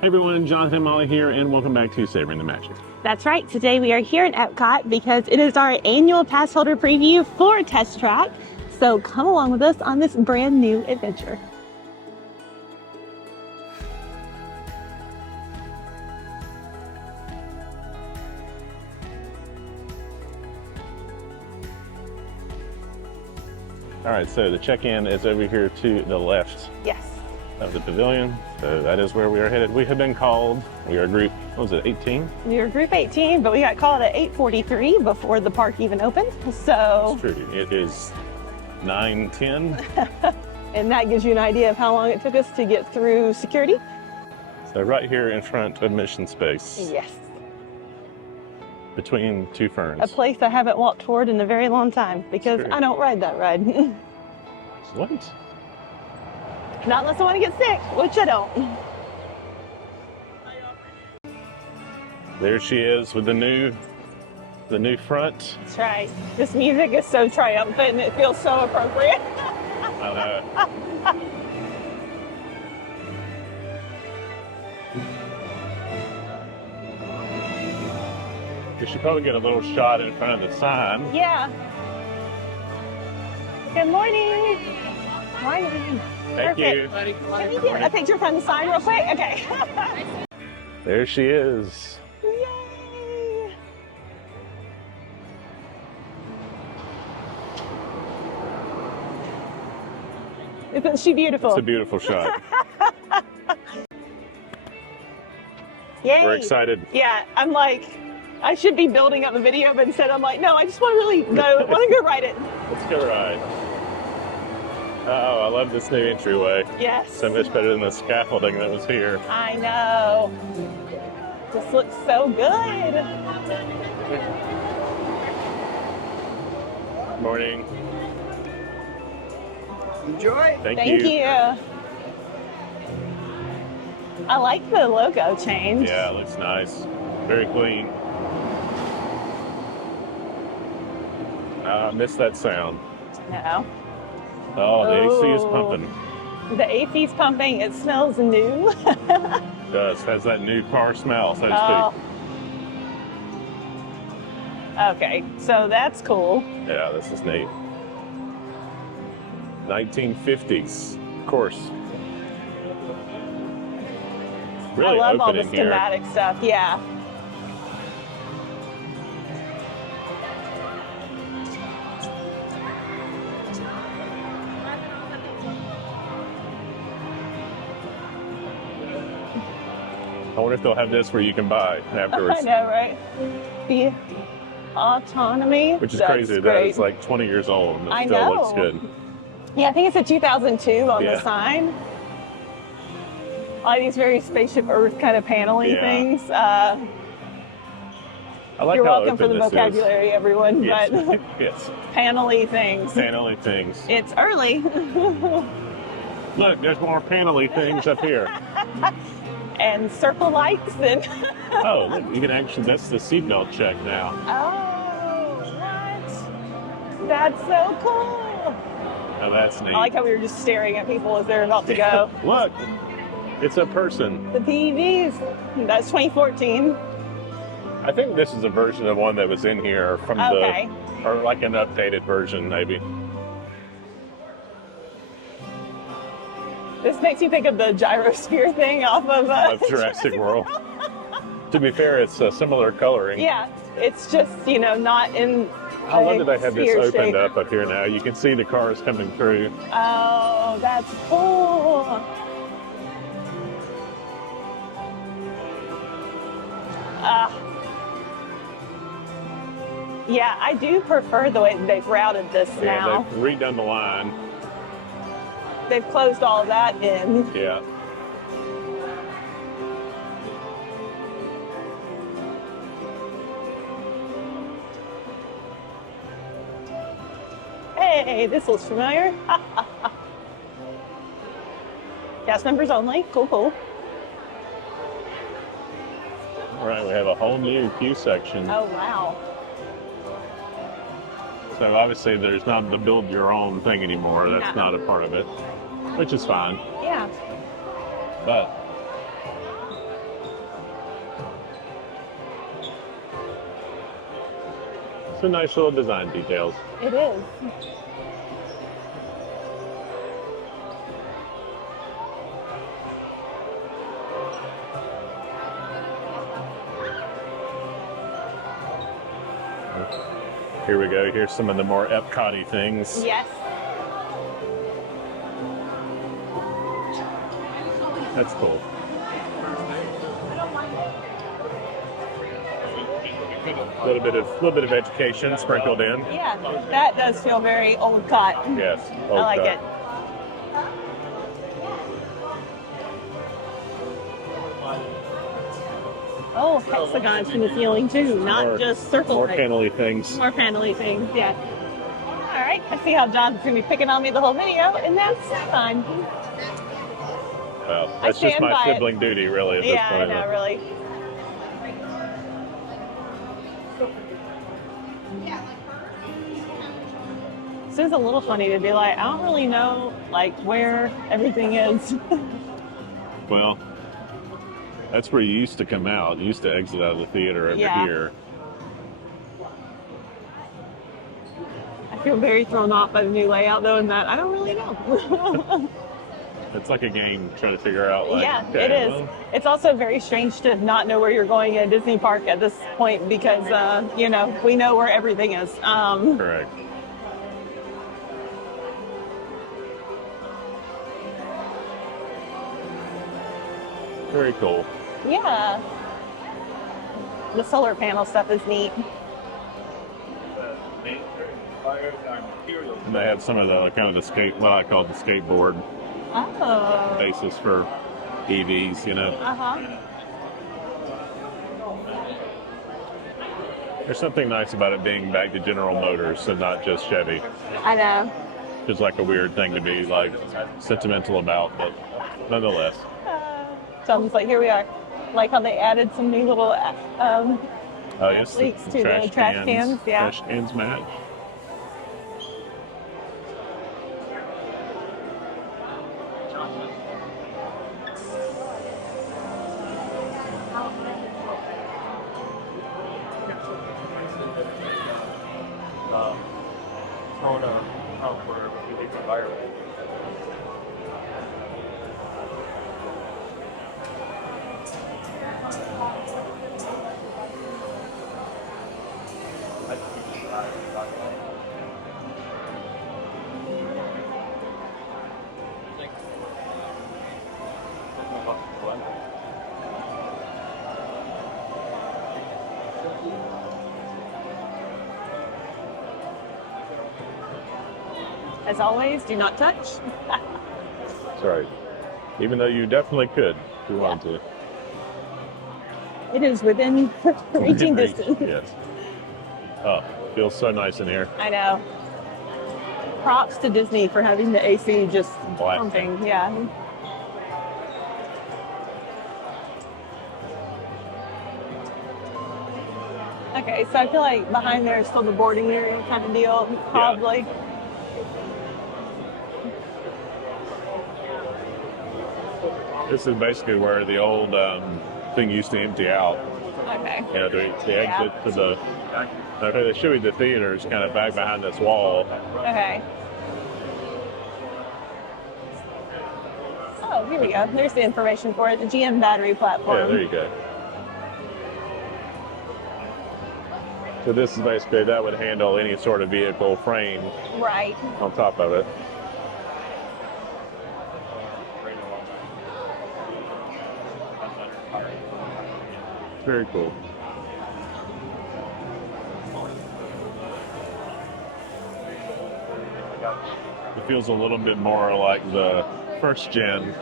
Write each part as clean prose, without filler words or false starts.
Hey everyone, Jonathan and Molly here, and welcome back to Savoring the Magic. That's right. Today we are here at EPCOT because it is our annual pass holder preview for Test Track. So come along with us on this brand new adventure. All right, so the check-in is over here to the left Yes. of the pavilion. So that is where we are headed. We have been called, we are group, what was it, 18? We were group 18, but we got called at 8:43 before the park even opened. So. It's true. It is 9:10. And that gives you an idea of how long it took us to get through security. So right here in front of admission space. Yes. Between two ferns. A place I haven't walked toward in a very long time because True. I don't ride that ride. What? Not unless I want to get sick, which I don't. There she is with the new front. That's right. This music is so triumphant and it feels so appropriate. I know. We should probably get a little shot in front of the sign. Yeah. Good morning. Morning. Thank you. Can you get a picture from the sign real quick? Okay. There she is. Yay. Isn't she beautiful? It's a beautiful shot. Yay. We're excited. Yeah, I'm like, I should be building up the video, but instead I'm like, no, I just want to really want to go ride it. Let's go ride. Oh, I love this new entryway. Yes. So much better than the scaffolding that was here. I know. This looks so good. Morning. Enjoy. Thank you. I like the logo change. Yeah, it looks nice. Very clean. I miss that sound. No. Oh, the AC is pumping. The AC's pumping. It smells new. It does. Has that new car smell, so to speak. Okay, so that's cool. Yeah, this is neat. 1950s, of course. Really I love all the open in here. schematic stuff. Yeah. I wonder if they'll have this where you can buy afterwards. I know, right? The autonomy. Which is That's crazy that great. it's like 20 years old and it I still know. looks good. Yeah, I think it's a 2002 on Yeah. the sign. All these very spaceship Earth kind of paneling Yeah. things. I like You're how welcome for open the this vocabulary, everyone, Yes. but Yes. panel-y things. Panel-y things. It's early. Look, there's more panel-y things up here. And circle lights and... Oh, look, you can actually, that's the seatbelt check now. Oh, what? That's so cool. Oh, that's neat. I like how we were just staring at people as they're about to go. Look, it's a person. The PEVs, that's 2014. I think this is a version of one that was in here from Okay. or like an updated version, maybe. This makes me think of the gyrosphere thing off of Jurassic World. To be fair, it's a similar coloring. Yeah, it's just, not in I love that they have this sphere opened shape. up here now. You can see the cars coming through. Oh, that's cool. Yeah, I do prefer the way they've routed this now. They've redone the line. They've closed all that in. Yeah. Hey, this looks familiar. Cast members only. Cool, cool. All right, we have a whole new queue section. Oh, wow. So obviously there's not the build your own thing anymore. That's No. not a part of it, which is fine. Yeah. But some nice little design details. It is. Here we go. Here's some of the more EPCOT-y things. Yes. That's cool. A little bit of education sprinkled in. Yeah, that does feel very old cut. Yes, I like it. Oh, hexagons from the ceiling too, not just circle. More panely things. More panely things, yeah. All right, I see how John's going to be picking on me the whole video, and that's fine. Well, that's just my sibling duty, really, at this point. Yeah, I know, really. So it's a little funny to be like, I don't really know, like, where everything is. Well, that's where you used to come out. You used to exit out of the theater over here. I feel very thrown off by the new layout, though, in that I don't really know. It's like a game trying to figure out, like, yeah, okay, it is. Well, it's also very strange to not know where you're going at a Disney park at this point because, you know, we know where everything is. Correct. Very cool. Yeah. The solar panel stuff is neat. And they have some of the kind of the what I call the skateboard basis for EVs, you know. There's something nice about it being back to General Motors and not just Chevy. I know. It's like a weird thing to be like sentimental about, but nonetheless. So I'm just like, here we are. Like how they added some new little Yes, leaks to the trash cans. Yeah. Trash cans match. As always, do not touch. That's right. Even though you definitely could if you wanted to. It is within reaching distance. Yes. Oh, feels so nice in here. I know. Props to Disney for having the AC just pumping. Yeah. Okay, so I feel like behind there is still the boarding area kind of deal, probably. Yeah. This is basically where the old thing used to empty out. Okay. You know, the exit to the. Okay, they show you the theaters kind of back behind this wall. Okay. Oh, here we go. There's the information for it. The GM battery platform. Yeah, there you go. So this is basically, that would handle any sort of vehicle frame right on top of it. Very cool. It feels a little bit more like the first gen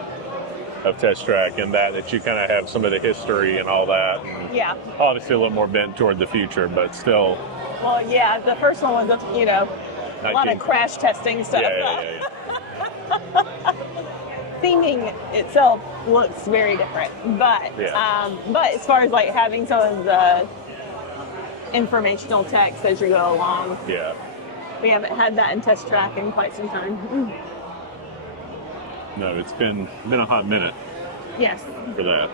of Test Track in that you kind of have some of the history and all that. And yeah. Obviously a little more bent toward the future, but still. Well, yeah, the first one was, you know, a lot of crash testing stuff. Yeah. Theming itself looks very different, but but as far as like having some of the informational text as you go along, we haven't had that in Test Track in quite some time. No, it's been a hot minute. Yes. For that,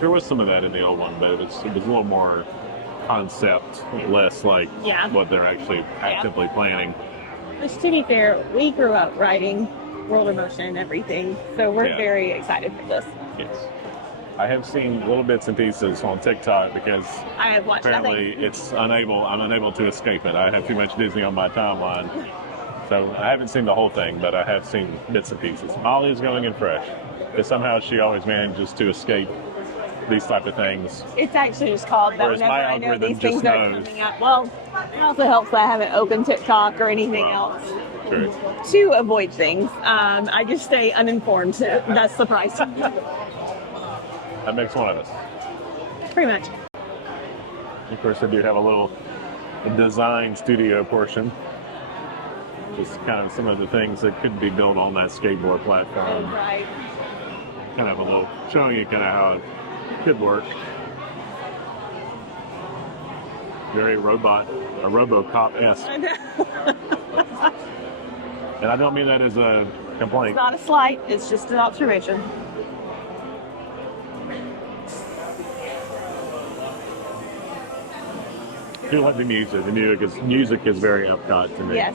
there was some of that in the old one, but it was a little more concept, less like what they're actually actively planning. Which, to be fair, we grew up riding roller motion and everything, so we're very excited for this. Yes. I have seen little bits and pieces on TikTok because I have watched apparently I'm unable to escape it. I have too much Disney on my timeline. So I haven't seen the whole thing, but I have seen bits and pieces. Molly's going in fresh. But somehow she always manages to escape these type of things. It's actually just called that. Whereas Whenever my I know algorithm these things just are knows. coming up. Well, it also helps that I haven't opened TikTok or anything else True. to avoid things. I just stay uninformed. That's the price. That makes one of us. Pretty much. Of course, I do have a little design studio portion. Just kind of some of the things that could be built on that skateboard platform. Right. Kind of a little showing you kind of how it could work. Very RoboCop-esque. I know. And I don't mean that as a complaint. It's not a slight. It's just an observation. I do like the music. The music is very EPCOT to me. Yes.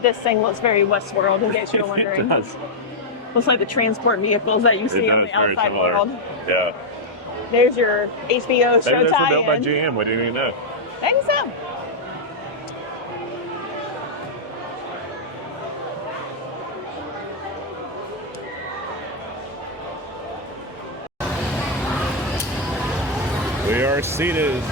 This thing looks very Westworld, in case you're wondering. It does. Looks like the transport vehicles that you see on the outside world. Yeah. There's your HBO show Maybe those were built by tie-in. GM. We didn't even know. Maybe so. We are seated.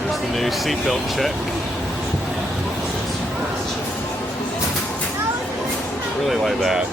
Here's the new seatbelt check. Really like that.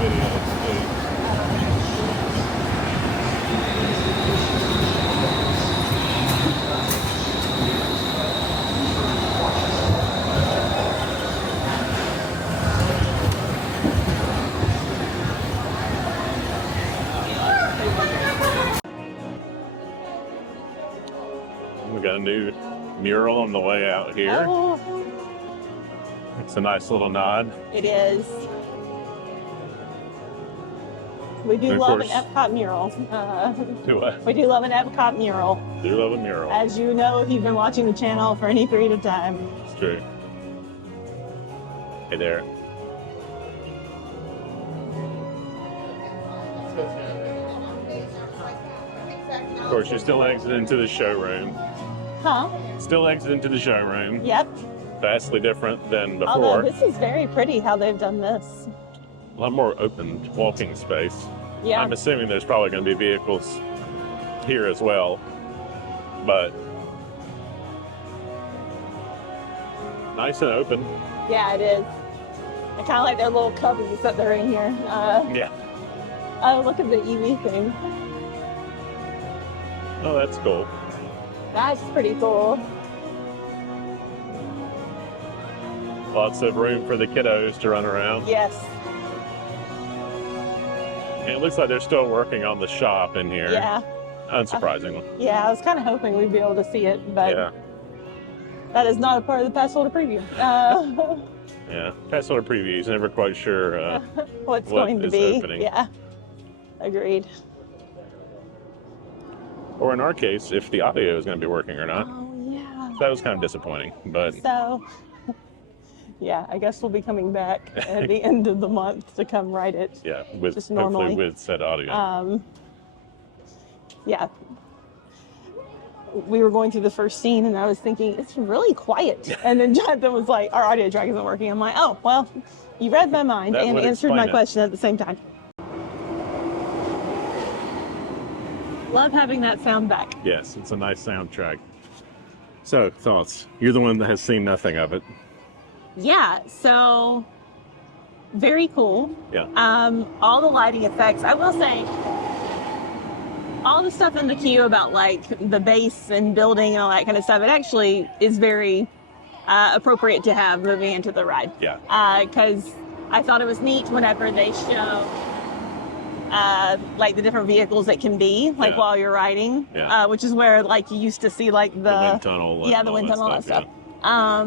video. It's we got a new mural on the way out here. Oh, It's a nice little nod. it is. We do And of love an course- EPCOT mural. To what? We do love an EPCOT mural. Do love a mural. As you know, if you've been watching the channel for any period of time. It's true. Hey there. Of course, you still exit into the showroom. Huh? Still exit into the showroom. Yep. Vastly different than Although before. this is very pretty how they've done this. A lot more open walking space. Yeah. I'm assuming there's probably going to be vehicles here as well, but nice and open. Yeah, it is. I kind of like their little cubbies that they're in here. Yeah. Oh, look at the EV thing. Oh, that's cool. That's pretty cool. Lots of room for the kiddos to run around. Yes. And it looks like they're still working on the shop in here. Yeah. Unsurprisingly. Yeah, I was kind of hoping we'd be able to see it, but Yeah. that is not a part of the past holder preview. Yeah. Past sort of previews, never quite sure. What's What going to is be. opening. Yeah. Agreed. Or in our case, if the audio is going to be working or not. Oh, yeah. That was kind of disappointing, but So, yeah, I guess we'll be coming back at the end of the month to come write it. yeah, with Just hopefully normally. with said audio. Yeah. We were going through the first scene and I was thinking, it's really quiet. And then Jonathan was like, our audio track isn't working. I'm like, oh, well, you read my mind That and would answered explain my it. question at the same time. Love having that sound back. Yes, it's a nice soundtrack. So, thoughts? You're the one that has seen nothing of it. Yeah, so very cool. Yeah. All the lighting effects. I will say, all the stuff in the queue about like the base and building and all that kind of stuff, it actually is very appropriate to have moving into the ride. Yeah. Because I thought it was neat whenever they show like the different vehicles that can be like Yeah. while you're riding, Yeah. which is where like you used to see like the wind tunnel. and yeah, the all wind tunnel, all that stuff. yeah.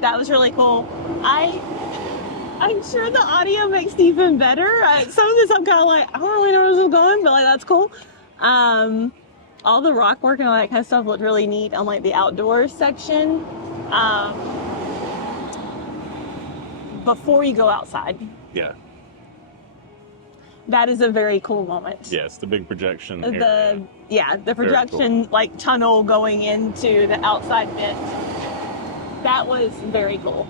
That was really cool. I'm sure the audio makes it even better. Some of this I'm kind of like, I don't really know where this is going, but like that's cool. All the rock work and all that kind of stuff looked really neat on like the outdoors section. Before you go outside, Yeah. that is a very cool moment. Yes, the big projection. The area. the projection like tunnel going into the outside bit. That was very cool.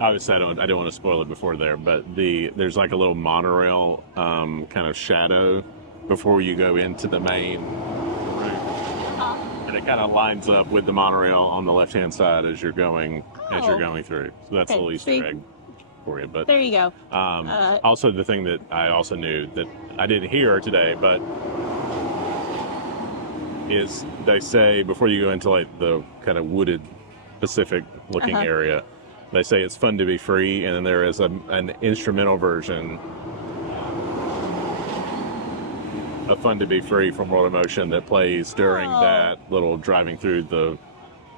Obviously, I don't want to spoil it before there, but there's like a little monorail kind of shadow before you go into the main room, and it kind of lines up with the monorail on the left-hand side as you're going through. So that's Okay, a little Easter see? egg for you. But There you go. also the thing that I also knew that I didn't hear today, but is they say before you go into like the kind of wooded Pacific looking area, they say it's fun to be free, and then there is an instrumental version of Fun to Be Free from World of Motion that plays during that little driving through the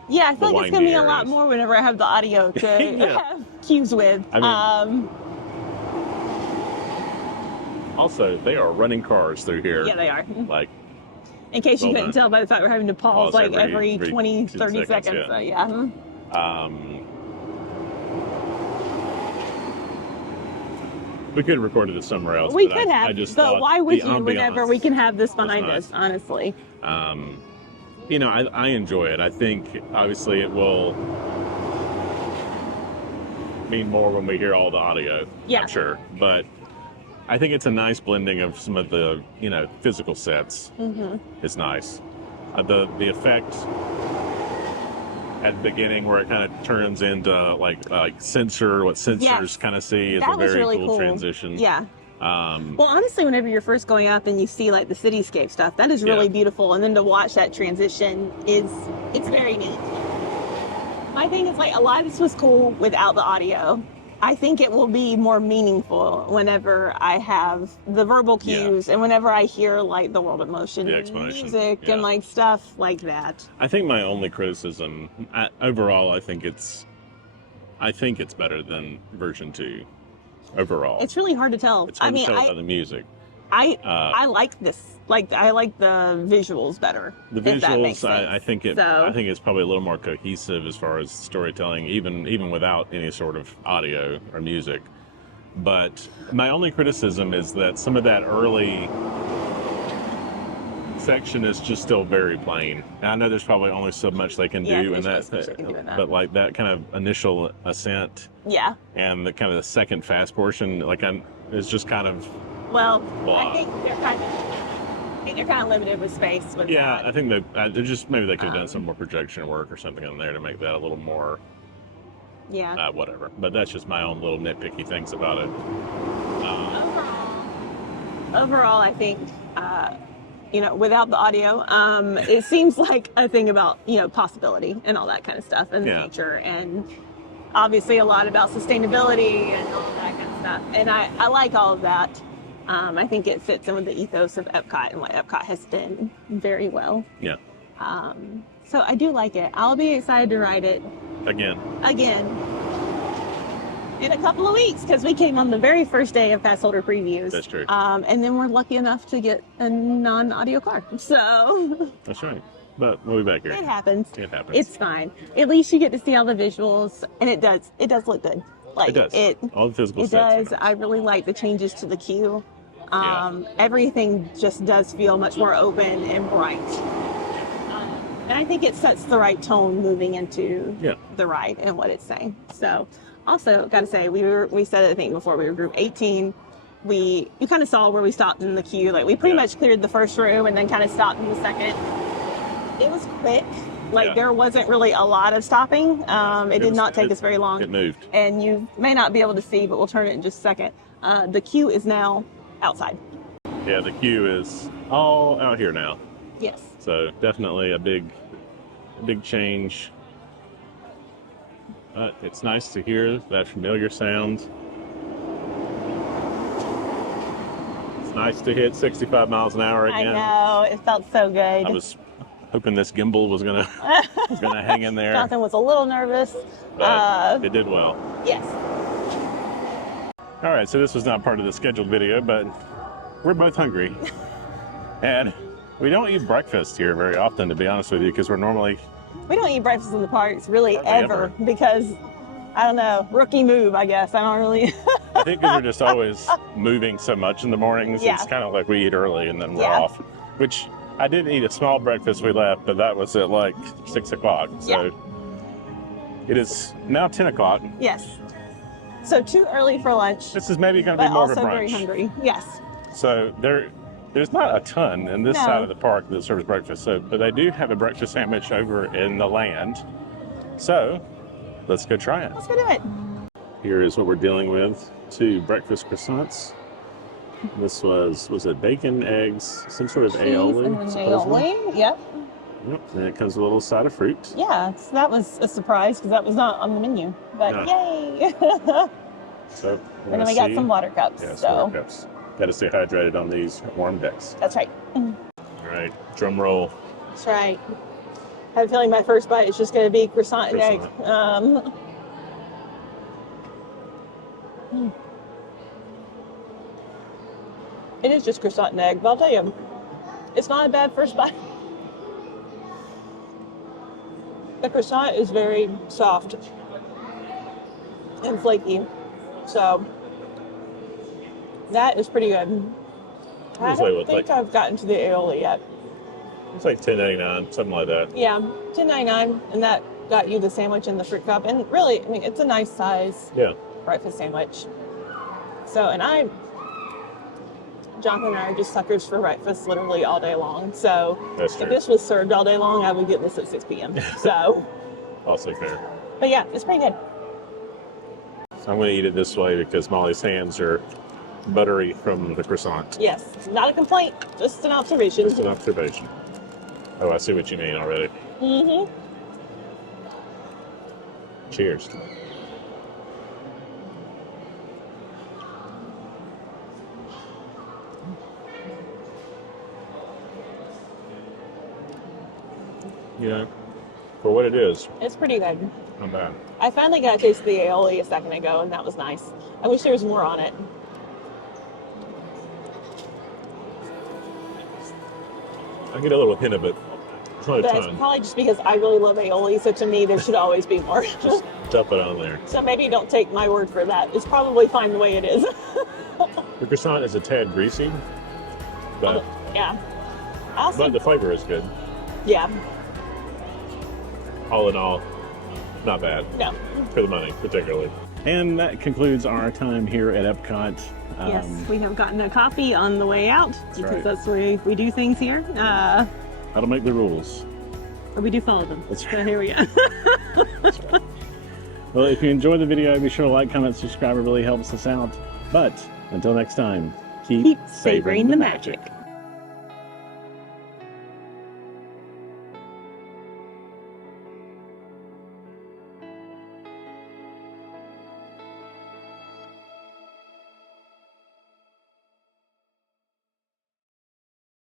Yeah, I feel like it's going to be a lot areas. more whenever I have the audio to Yeah. have cues with. I mean, also, they are running cars through here. Yeah, they are. Like, In case you well couldn't done. tell by the fact we're having to pause like every 20, 30 seconds. So, yeah. we could have recorded it somewhere else. We but could I have, just but thought why would the you whenever ambiance we can have this was behind nice. us, honestly? You know, I enjoy it. I think obviously it will mean more when we hear all the audio. Yeah. I'm sure, but I think it's a nice blending of some of the physical sets. Mm-hmm. It's nice. The effect at the beginning where it kind of turns into like what sensors kind of see is That a was very really cool transition. Yeah. Well, honestly, whenever you're first going up and you see like the cityscape stuff, that is really beautiful. And then to watch that transition it's very neat. My thing is like a lot of this was cool without the audio. I think it will be more meaningful whenever I have the verbal cues and whenever I hear like the world of motion, music and like stuff like that. I think my only criticism overall, I think it's better than version 2. Overall, it's really hard to tell. It's hard to tell by the music. I like this. Like I like the visuals better. The visuals, I think it's probably a little more cohesive as far as storytelling, even without any sort of audio or music. But my only criticism is that some of that early section is just still very plain. And I know there's probably only so much they can do in that, but like that kind of initial ascent, and the kind of the second fast portion, like it's just kind of blah. I think they're kind of limited with space. With that. I think they're just maybe they could have done some more projection work or something on there to make that a little more. Whatever. But that's just my own little nitpicky things about it. Overall, I think. Without the audio, it seems like a thing about, possibility and all that kind of stuff in the future. And obviously a lot about sustainability and all that kind of stuff. And I like all of that. I think it fits in with the ethos of EPCOT and what EPCOT has done very well. Yeah. So I do like it. I'll be excited to ride it. Again. In a couple of weeks, because we came on the very first day of pass holder previews. That's true. And then we're lucky enough to get a non-audio car. So that's right. But we'll be back here. It happens. It's fine. At least you get to see all the visuals, and it does look good. Like it does. All the physical it sets. Does. I really like the changes to the queue. Everything just does feel much more open and bright. And I think it sets the right tone moving into the ride and what it's saying. So. Also, got to say, we said it, I think, before we were group 18. You kind of saw where we stopped in the queue. Like, we pretty much cleared the first room and then kind of stopped in the second. It was quick. Like, there wasn't really a lot of stopping. It did not take us very long. It moved. And you may not be able to see, but we'll turn it in just a second. The queue is now outside. Yeah, the queue is all out here now. Yes. So, definitely a big change. But it's nice to hear that familiar sound. It's nice to hit 65 miles an hour again. I know, it felt so good. I was hoping this gimbal was gonna hang in there. Jonathan was a little nervous. But it did well. Yes. All right, so this was not part of the scheduled video, but we're both hungry. And we don't eat breakfast here very often, to be honest with you, because we don't eat breakfast in the parks really ever because, I don't know, rookie move, I guess. I don't really. I think because we're just always moving so much in the mornings. It's kind of like we eat early and then we're off. Which I did eat a small breakfast we left, but that was at like 6 o'clock. So it is now 10 o'clock. Yes. So too early for lunch. This is maybe going to be more of a brunch. But also very hungry. Yes. So there's not a ton in this side of the park that serves breakfast, but they do have a breakfast sandwich over in the land. So let's go try it. Let's go do it. Here is what we're dealing with. 2 breakfast croissants. This was it bacon, eggs, some sort of aioli? Aioli, yep. Yep, and it comes with a little side of fruit. Yeah, so that was a surprise because that was not on the menu, but yay! So and then we got some water cups. Yeah, some water cups. Got to stay hydrated on these warm decks. That's right. All right, drum roll. That's right. I have a feeling my first bite is just going to be croissant and egg. It is just croissant and egg, but I'll tell you, it's not a bad first bite. The croissant is very soft and flaky, so that is pretty good. I don't think I've gotten to the aioli yet. It's like $10.99, something like that. Yeah, $10.99, and that got you the sandwich and the fruit cup. And really, I mean, it's a nice size breakfast sandwich. So, Jonathan and I are just suckers for breakfast literally all day long. So, if this was served all day long, I would get this at 6 p.m. So, also fair. But yeah, it's pretty good. So I'm going to eat it this way because Molly's hands are buttery from the croissant. Yes, not a complaint, just an observation. Just an observation. Oh, I see what you mean already. Mm-hmm. Cheers. Yeah, for what it is, It's pretty good. not bad. I finally got a taste of the aioli a second ago, and that was nice. I wish there was more on it. I get a little hint of it. It's not a But it's ton. probably just because I really love aioli, so to me, there should always be more. Just dump it on there. So maybe don't take my word for that. It's probably fine the way it is. The croissant is a tad greasy, but Yeah. Awesome. but the flavor is good. Yeah. All in all, not bad No. for the money, particularly. And that concludes our time here at EPCOT. Yes, we have gotten a coffee on the way out because right. that's the way we do things here. How to make the rules. Or we do follow them. That's So here we go. That's right. Well, if you enjoyed the video, be sure to like, comment, subscribe. It really helps us out. But until next time, keep Keep savoring the magic.